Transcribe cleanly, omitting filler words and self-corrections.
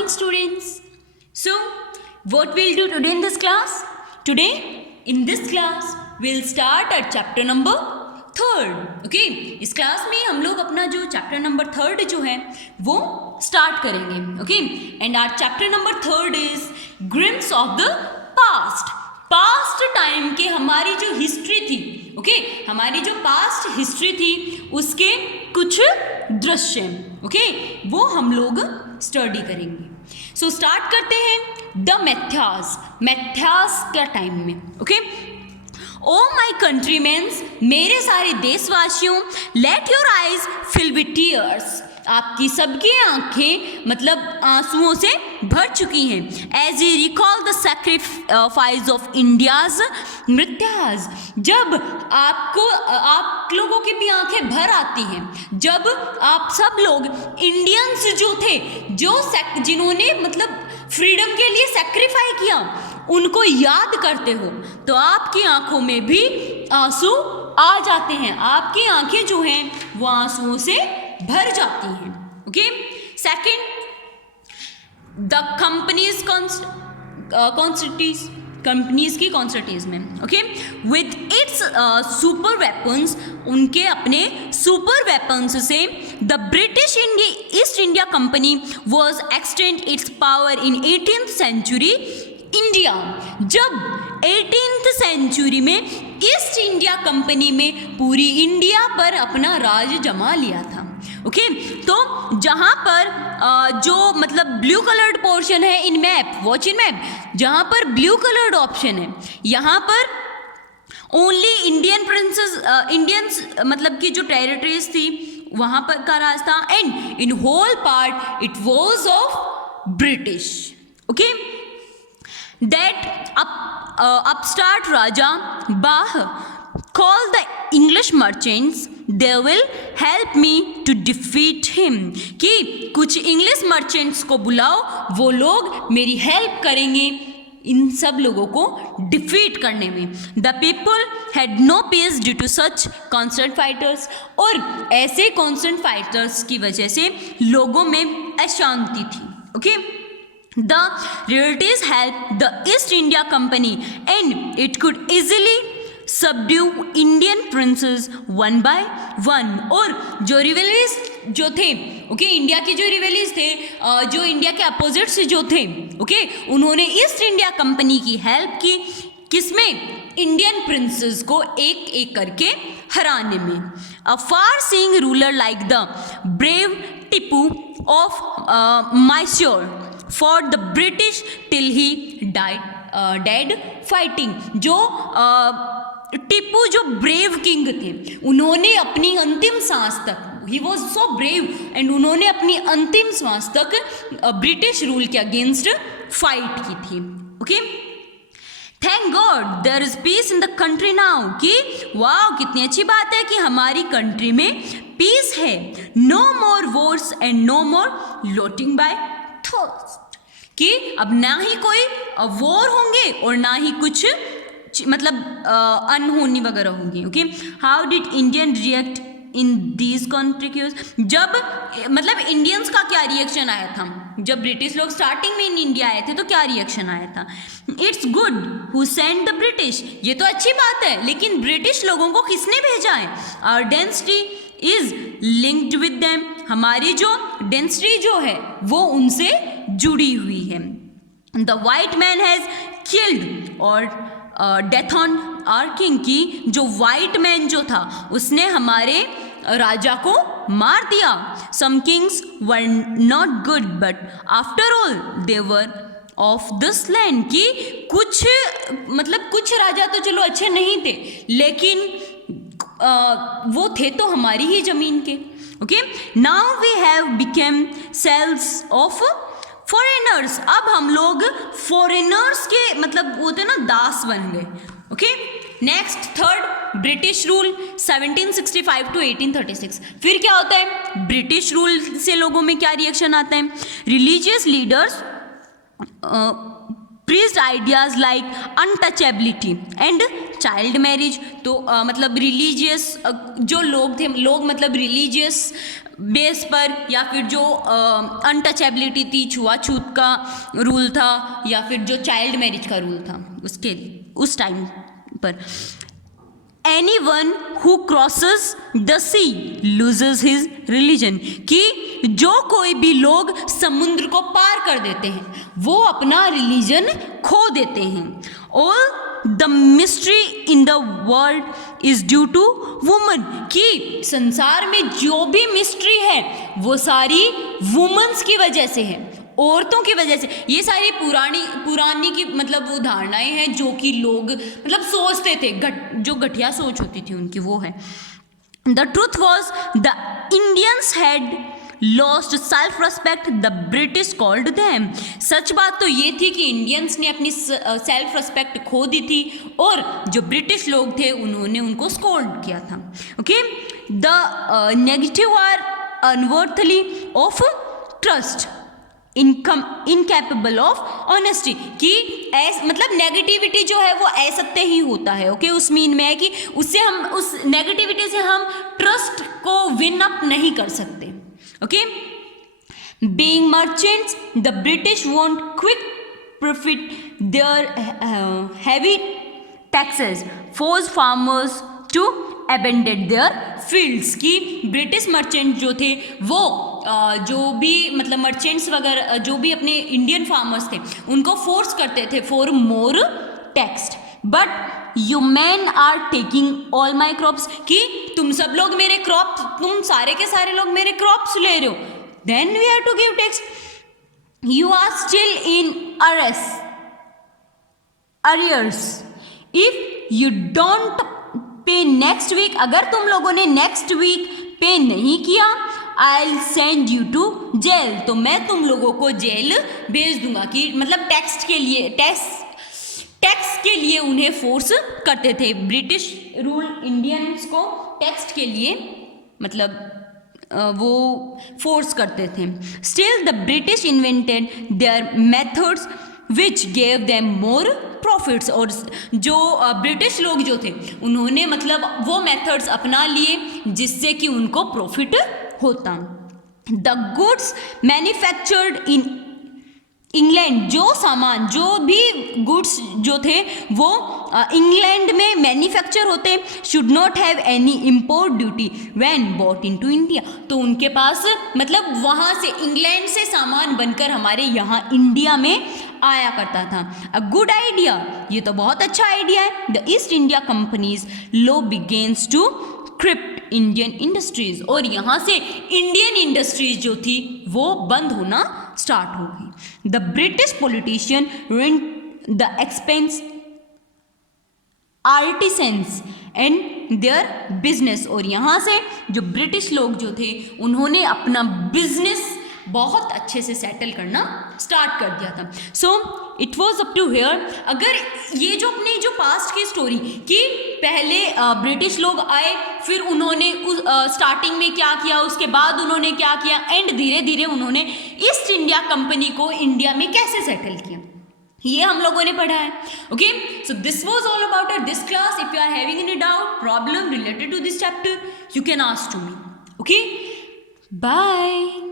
morning, students. So, what we'll do today in this class? Today, in this class, we'll start at chapter number 3rd. Okay? इस class में हम लोग अपना जो chapter number 3rd जो है वो स्टार्ट करेंगे. Okay? And our chapter number 3rd is glimpse of the past. Past time के हमारी जो हिस्ट्री थी, ओके, हमारी जो पास्ट हिस्ट्री थी उसके कुछ दृश्य, ओके, वो हम लोग स्टडी करेंगे. सो स्टार्ट करते हैं द मैथ्यास का टाइम में. ओके, ओ माई कंट्रीमेन्स, मेरे सारे देशवासियों, let your eyes fill with tears, आपकी सबकी आंखें मतलब आंसुओं से भर चुकी हैं. As you recall the sacrifice of India's martyrs, जब आप लोगों की भी आंखें भर आती हैं जब आप सब लोग इंडियंस जो थे, जिन्होंने मतलब फ्रीडम के लिए सेक्रीफाई किया, उनको याद करते हो तो आपकी आंखों में भी आंसू आ जाते हैं. आपकी आंखें जो हैं वो आंसुओं से भर जाती हैं. Okay, second, the companies companies की कॉन्स्टिट्यूज में, okay, with its super weapons, उनके अपने सुपर वेपन्स से the British east India company was extend it's power in 18th century India. जब 18th century में ईस्ट इंडिया कंपनी में पूरी इंडिया पर अपना राज जमा लिया था. ओके, तो जहाँ पर जो मतलब ब्लू कलर्ड पोर्शन है इन मैप, वॉच इन मैप, जहाँ पर ब्लू कलर्ड ऑप्शन है यहाँ पर ओनली इंडियन प्रिंसेस, इंडियंस मतलब की जो टेरिटरीज थी वहाँ पर का राज था. And in whole part it was of British. Okay, that upstart Raja Bah call the English merchants, they will help me to defeat him, कि कुछ इंग्लिश मर्चेंट्स को बुलाओ, वो लोग मेरी हेल्प करेंगे इन सब लोगों को डिफीट करने में. The people had no peace due to such constant fighters, और ऐसे कॉन्स्टेंट फाइटर्स की वजह से लोगों में अशांति थी. Okay, The British helped the East India Company and it could easily subdue Indian princes one by one. और जो रिवेलिस जो थे, ओके, इंडिया के जो रिवेलिस थे, जो इंडिया के अपोजिट्स जो थे, ओके, उन्होंने ईस्ट इंडिया कंपनी की हेल्प की. किसमें? इंडियन प्रिंसेस को एक एक करके हराने में. A far-seeing ruler like the brave Tipu of Mysore for the British till he died fighting. जो टिप्पू जो ब्रेव किंग थे, उन्होंने अपनी अंतिम सांस तक, he was so brave, and उन्होंने अपनी अंतिम सांस तक ब्रिटिश रूल के अगेंस्ट फाइट की थी. Okay, thank God there is peace in the country now, कि वाह कितनी अच्छी बात है कि हमारी कंट्री में पीस है. No more wars and no more looting by thoughts, कि अब ना ही कोई वॉर होंगे और ना ही कुछ मतलब अनहोनी वगैरह होंगी. Okay, how did Indian react in these conflicts, जब मतलब इंडियंस का क्या रिएक्शन आया था जब ब्रिटिश लोग स्टार्टिंग में इन इंडिया आए थे, तो क्या रिएक्शन आया था? It's good who sent the British, ये तो अच्छी बात है, लेकिन ब्रिटिश लोगों को किसने भेजा है? Our density is linked with them, हमारी जो डेंसिटी जो है वो उनसे जुड़ी हुई है. The white man has killed और डेथ ऑन आवर किंग, की जो वाइट मैन जो था उसने हमारे राजा को मार दिया. Some kings were not good but after all they were of this land, की कुछ मतलब कुछ राजा तो चलो अच्छे नहीं थे, लेकिन वो थे तो हमारी ही जमीन के. Okay, now we have become sales of foreigners, अब हम लोग फॉरेनर्स के मतलब वो थे ना दास बन गए. Okay, next third, British rule 1765 to 1836. फिर क्या होता है? ब्रिटिश रूल से लोगों में क्या रिएक्शन आता है? Religious leaders preached ideas like untouchability and child marriage, तो मतलब रिलीजियस जो लोग थे, लोग मतलब रिलीजियस बेस पर, या फिर जो अनटचेबिलिटी थी, छुआछूत का रूल था, या फिर जो चाइल्ड मैरिज का रूल था उसके उस टाइम पर। Anyone who crosses the sea loses his religion, कि जो कोई भी लोग समुद्र को पार कर देते हैं वो अपना रिलीजन खो देते हैं। All the mystery in the world is due to woman, कि संसार में जो भी मिस्ट्री है वो सारी वुमेन्स की वजह से है, औरतों की वजह से। ये सारी पुरानी की मतलब वो धारणाएं हैं जो कि लोग मतलब सोचते थे, जो घटिया सोच होती थी उनकी, वो है। The truth was the Indians had lost self respect, the British called them. सच बात तो ये थी कि इंडियंस ने अपनी सेल्फ रिस्पेक्ट खो दी थी, और जो ब्रिटिश लोग थे उन्होंने उनको स्कोल्ड किया था। Okay, the negative are unworthily of trust, incapable of honesty, कि मतलब नेगेटिविटी जो है वो असत्य ही होता है। ओके, उस मीन में है कि उससे हम, उस नेगेटिविटी से हम ट्रस्ट को विन अप नहीं कर सकते। Okay, being merchants the British want quick profit, their heavy taxes force farmers to abandon their fields, की ब्रिटिश मर्चेंट जो थे वो जो भी मतलब मर्चेंट्स वगैरह जो भी अपने इंडियन फार्मर्स थे उनको फोर्स करते थे for more tax. But you man are taking all my crops, कि तुम सब लोग मेरे क्रॉप्स, तुम सारे के सारे लोग मेरे क्रॉप्स ले रहे हो, then we have to give tax. You are still in arrears if you don't pay next week, अगर तुम लोगों ने नेक्स्ट वीक पे नहीं किया, I'll send you to jail, तो मैं तुम लोगों को जेल भेज दूंगा। कि मतलब टैक्स के लिए उन्हें फोर्स करते थे ब्रिटिश रूल, इंडियंस को टैक्स के लिए मतलब वो फोर्स करते थे। Still the British invented their methods which gave them more profits, और जो ब्रिटिश लोग जो थे उन्होंने मतलब वो मेथड्स अपना लिए जिससे कि उनको प्रॉफिट होता। The goods manufactured in England, जो सामान, जो भी गुड्स जो थे वो इंग्लैंड में मैन्युफैक्चर होते, should not have any import duty when bought into India, तो उनके पास मतलब वहाँ से इंग्लैंड से सामान बनकर हमारे यहाँ इंडिया में आया करता था। अ गुड आइडिया, ये तो बहुत अच्छा आइडिया है। The East India companies low begins to cripple Indian industries, और यहाँ से इंडियन इंडस्ट्रीज जो थी वो बंद होना स्टार्ट हो गई। The British politician rent the expense artisans and their business, और यहाँ से जो ब्रिटिश लोग जो थे उन्होंने अपना बिजनेस बहुत अच्छे से सेटल करना स्टार्ट कर दिया था। So it was up to here. अगर ये जो अपनी जो पास्ट की स्टोरी कि पहले ब्रिटिश लोग आए, फिर उन्होंने स्टार्टिंग में क्या किया, उसके बाद उन्होंने क्या किया, एंड धीरे धीरे उन्होंने ईस्ट इंडिया कंपनी को इंडिया में कैसे सेटल किया, ये हम लोगों ने पढ़ा है। Okay, so this was all about this class. If you are having any doubt problem related to this chapter, you can ask to me. Okay, bye.